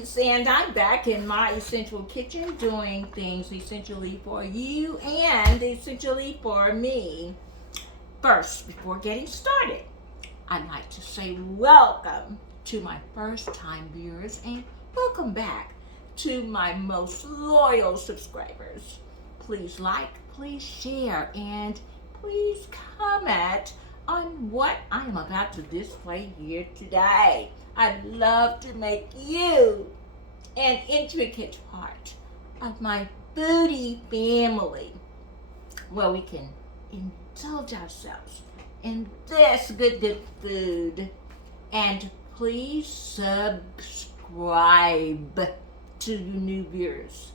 Denise, and I'm back in my essential kitchen doing things essentially for you and essentially for me. First, before getting started, I'd like to say welcome to my first time viewers and welcome back to my most loyal subscribers. Please like, please share, and please comment on what I'm about to display here today. I'd love to make you an intricate part of my foodie family where we can indulge ourselves in this good food. And please subscribe to you new viewers.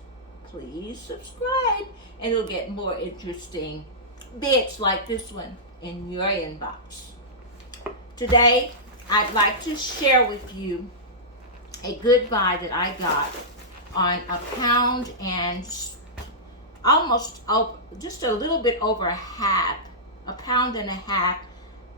Please subscribe and you'll get more interesting bits like this one in your inbox. Today, I'd like to share with you a good buy that I got on a pound and just a little bit over half, a pound and a half,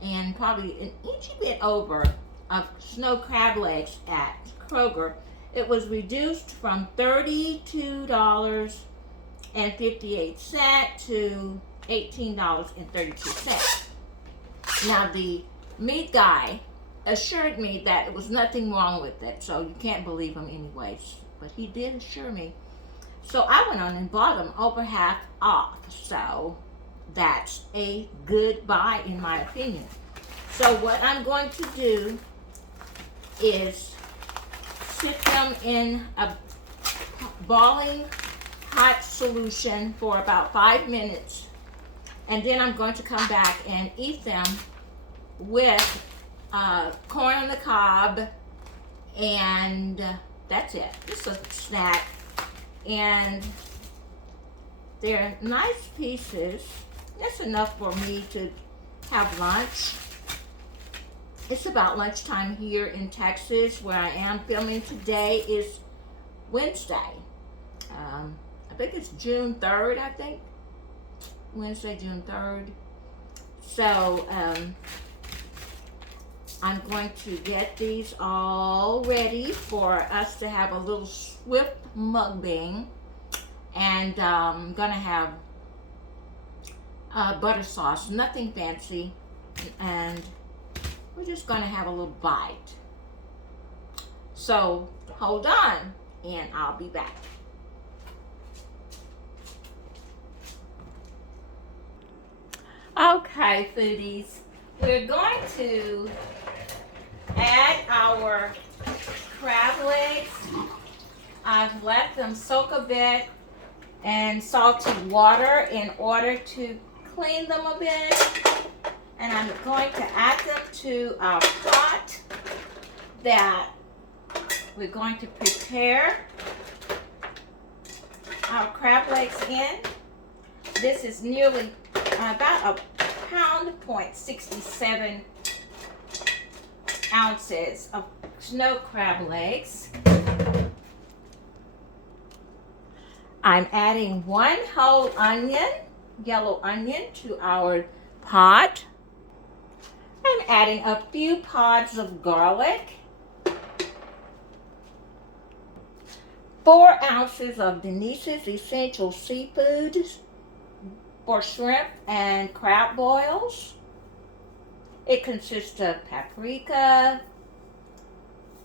and probably an inch bit over of snow crab legs at Kroger. It was reduced from $32.58 to $18.32. Now the meat guy assured me that there was nothing wrong with it, so you can't believe him anyways, but he did assure me. So I went on and bought them over half off, so that's a good buy in my opinion. So what I'm going to do is sit them in a boiling hot solution for about 5 minutes, and then I'm going to come back and eat them with corn on the cob, and that's it. Just a snack, and they're nice pieces. That's enough for me to have lunch. It's about lunchtime here in Texas, where I am filming. Today is Wednesday. I think it's June 3rd, I think. Wednesday, June 3rd. So, I'm going to get these all ready for us to have a little swift mukbang. And I'm going to have butter sauce, nothing fancy. And we're just going to have a little bite. So, hold on, and I'll be back. Okay, foodies. We're going to add our crab legs. I've let them soak a bit in salted water in order to clean them a bit. And I'm going to add them to our pot that we're going to prepare our crab legs in. This is nearly about a pound, 67 ounces of snow crab legs. I'm adding 1 whole onion, yellow onion, to our pot. I'm adding a few pods of garlic, 4 ounces of Denise's Essential Seafoods for shrimp and crab boils. It consists of paprika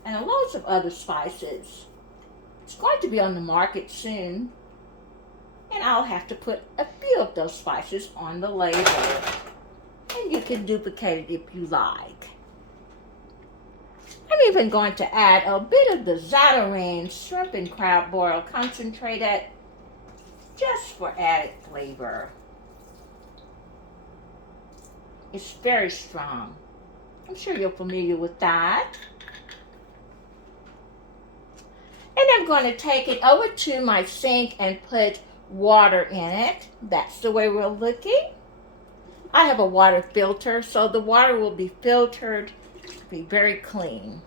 and loads of other spices. It's going to be on the market soon, and I'll have to put a few of those spices on the label. And you can duplicate it if you like. I'm even going to add a bit of the Zatarain shrimp and crab boil concentrated just for added flavor. It's very strong. I'm sure you're familiar with that. And I'm going to take it over to my sink and put water in it. That's the way we're looking. I have a water filter, so the water will be filtered to be very clean.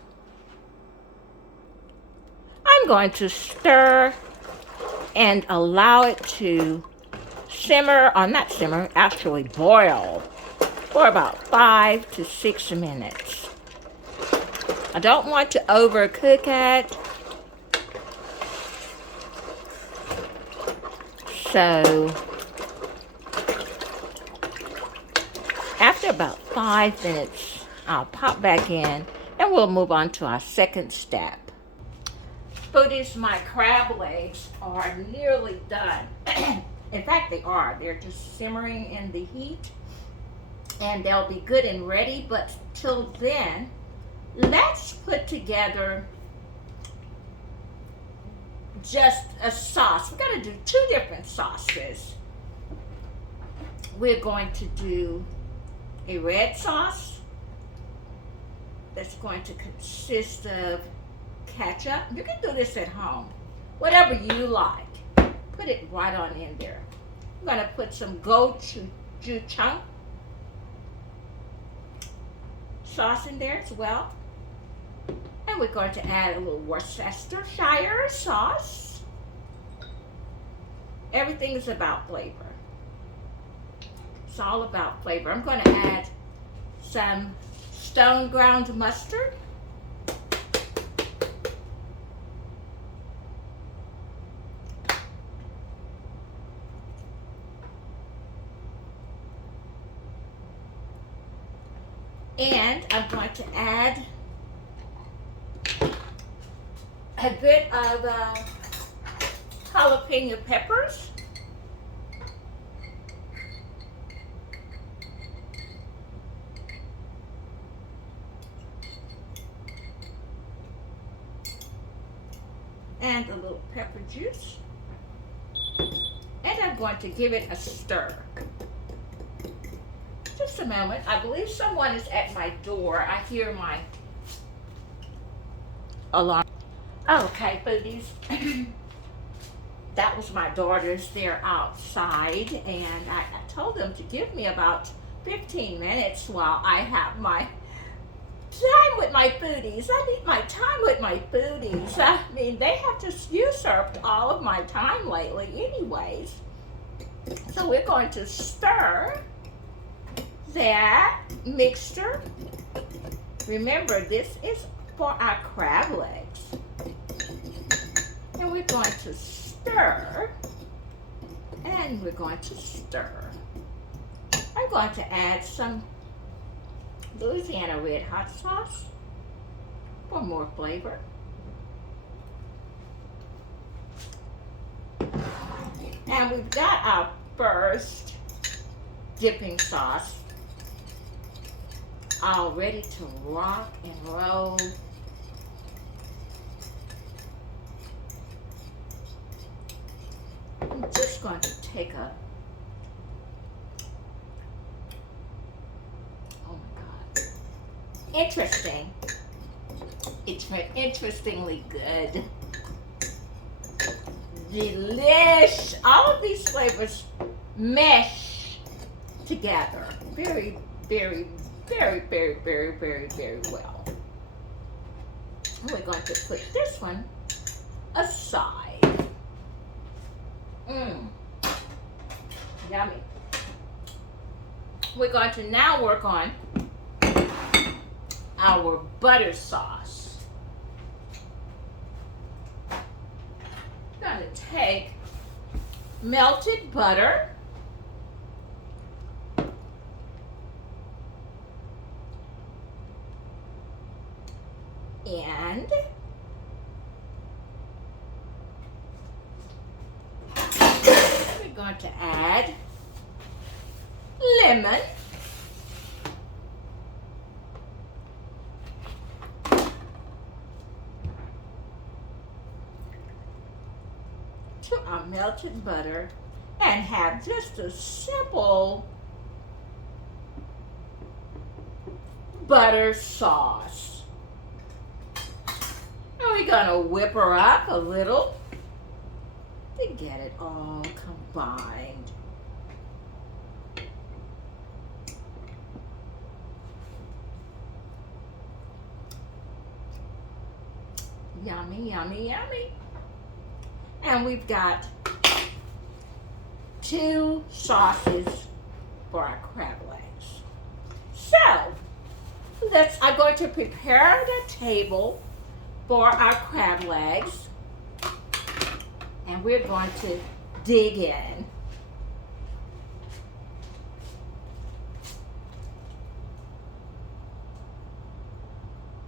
I'm going to stir and allow it to simmer, or not simmer, actually boil for about 5 to 6 minutes. I don't want to overcook it, So after about 5 minutes, I'll pop back in and we'll move on to our second step. Foodies, my crab legs are nearly done. In fact, they are. They're just simmering in the heat and they'll be good and ready. But till then, let's put together just a sauce. We're going to do 2 different sauces. We're going to do a red sauce that's going to consist of ketchup. You can do this at home, whatever you like. Put it right on in there. I'm going to put some gochujang sauce in there as well. And we're going to add a little Worcestershire sauce. Everything is about flavor. It's all about flavor. I'm going to add some stone ground mustard. And I'm going to add a bit of jalapeno peppers. And a little pepper juice. And I'm going to give it a stir. Just a moment. I believe someone is at my door. I hear my alarm. Okay, foodies. That was my daughters. They're outside, and I told them to give me about 15 minutes while I have my time with my foodies. I need my time with my foodies. I mean, they have just usurped all of my time lately anyways. So we're going to stir that mixture. Remember, this is for our crab legs. And we're going to stir. And we're going to stir. I'm going to add some Louisiana red hot sauce for more flavor. And we've got our first dipping sauce all ready to rock and roll. I'm just going to take a, oh my God, interesting. It's interestingly good. Delish. All of these flavors mesh together very, very, very, very, very, very, very well. And we're going to put this one aside. Yummy. We're going to now work on our butter sauce. I'm going to take melted butter and we're going to add lemon. To our melted butter and have just a simple butter sauce. And we're gonna whip her up a little to get it all combined. Yummy, yummy, yummy. And we've got 2 sauces for our crab legs. So, I'm going to prepare the table for our crab legs. And we're going to dig in